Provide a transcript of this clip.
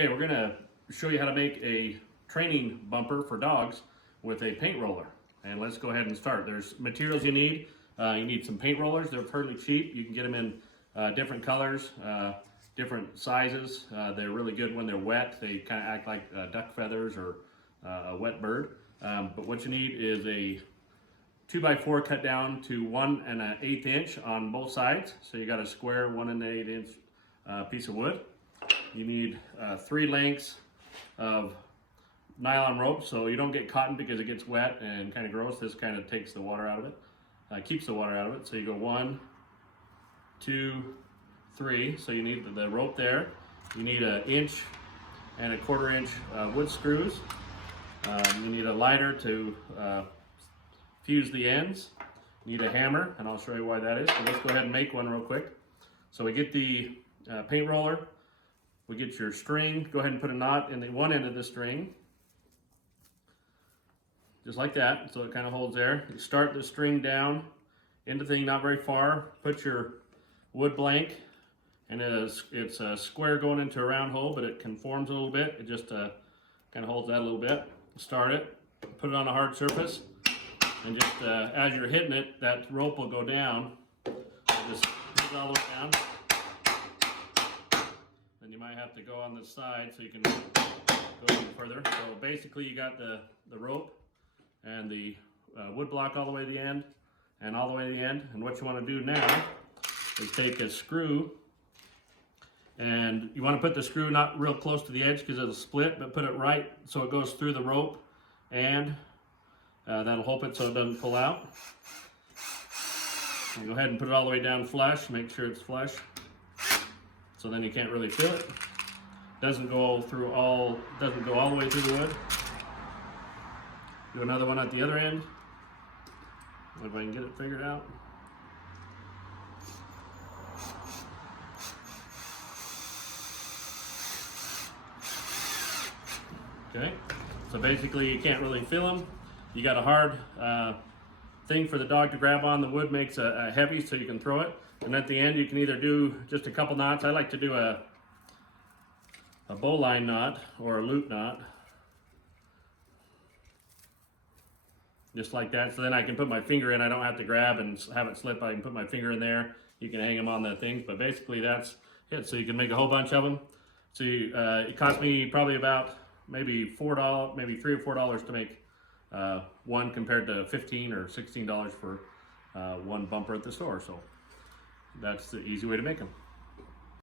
Okay, we're gonna show you how to make a training bumper for dogs with a paint roller. And let's go ahead and start. There's materials you need. You need some paint rollers. They're fairly cheap. You can get them in different colors, different sizes. They're really good when they're wet. They kind of act like duck feathers or a wet bird. But what you need is a 2x4 cut down to 1 1/8 inch on both sides. So you got a square 1 1/8 inch piece of wood. You need 3 lengths of nylon rope so you don't get cotton because it gets wet and kind of gross. This kind of takes the water out of it, keeps the water out of it. So you go 1, 2, 3. So you need the rope there. You need 1 1/4 inch wood screws. You need a lighter to fuse the ends. You need a hammer, and I'll show you why that is. So let's go ahead and make one real quick. So we get the paint roller. We get your string. Go ahead and put a knot in the one end of the string, just like that, so it kind of holds there. You start the string down into the thing, not very far. Put your wood blank, and it's a square going into a round hole, but it conforms a little bit. It just kind of holds that a little bit. Start it, put it on a hard surface, and just as you're hitting it, that rope will go down. Just hit it all the way down. Then you might have to go on the side so you can go even further. So basically you got the rope and the wood block all the way to the end and all the way to the end. And what you want to do now is take a screw, and you want to put the screw not real close to the edge because it'll split, but put it right so it goes through the rope, and that'll hold it so it doesn't pull out. And go ahead and put it all the way down flush, make sure it's flush. So then you can't really feel it. Doesn't go all the way through the wood. Do another one at the other end. If I can get it figured out. Okay, so basically you can't really feel them. You got a hard thing for the dog to grab on. The wood makes a heavy so you can throw it. And at the end you can either do just a couple knots. I like to do a bowline knot or a loop knot. Just like that. So then I can put my finger in. I don't have to grab and have it slip. I can put my finger in there. You can hang them on the things. But basically that's it. So you can make a whole bunch of them. So it cost me probably about maybe $4, maybe $3 or $4 to make one, compared to $15 or $16 for one bumper at the store. So that's the easy way to make them.